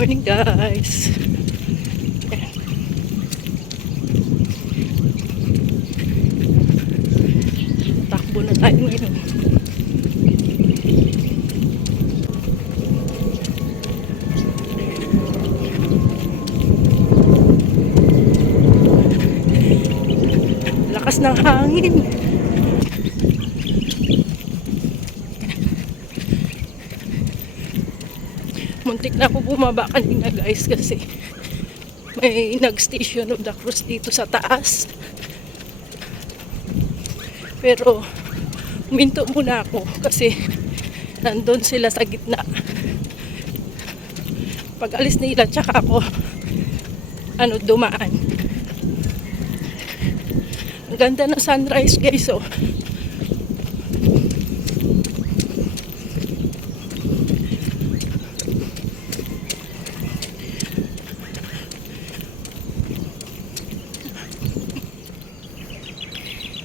morning guys. Takbo na tayo ngayon. Lakas ng hangin. Muntik na ako bumaba kanina guys kasi may nag-station of the cross dito sa taas. Pero huminto muna ako kasi nandun sila sa gitna. Pag alis nila tsaka ako dumaan. Ang ganda ng sunrise guys oh.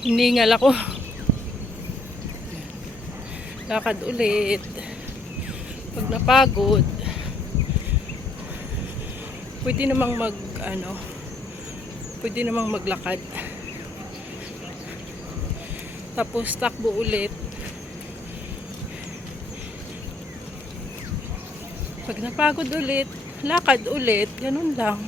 Hiningal ako. Lakad ulit. Pag napagod, pwede namang pwede namang maglakad. Tapos takbo ulit. Pag napagod ulit, lakad ulit. Ganun lang.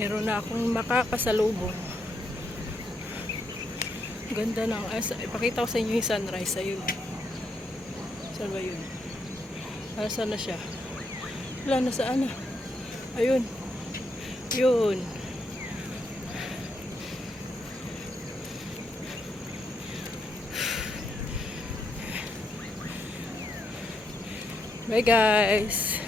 Meron na akong makakasalubong. Ganda ng ipakita ko sa inyo yung sunrise. Ayun. Saan ba yun? Saan na siya? Wala na saan na. Ayun. Yun. Bye guys.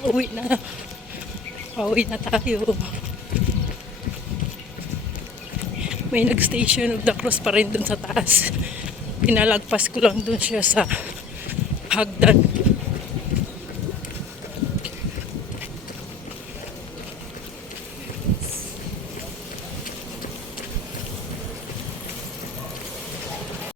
Pauwi na. Pauwi na tayo. May nag-station of the cross pa rin dun sa taas. Pinalagpas ko lang dun siya sa hagdan.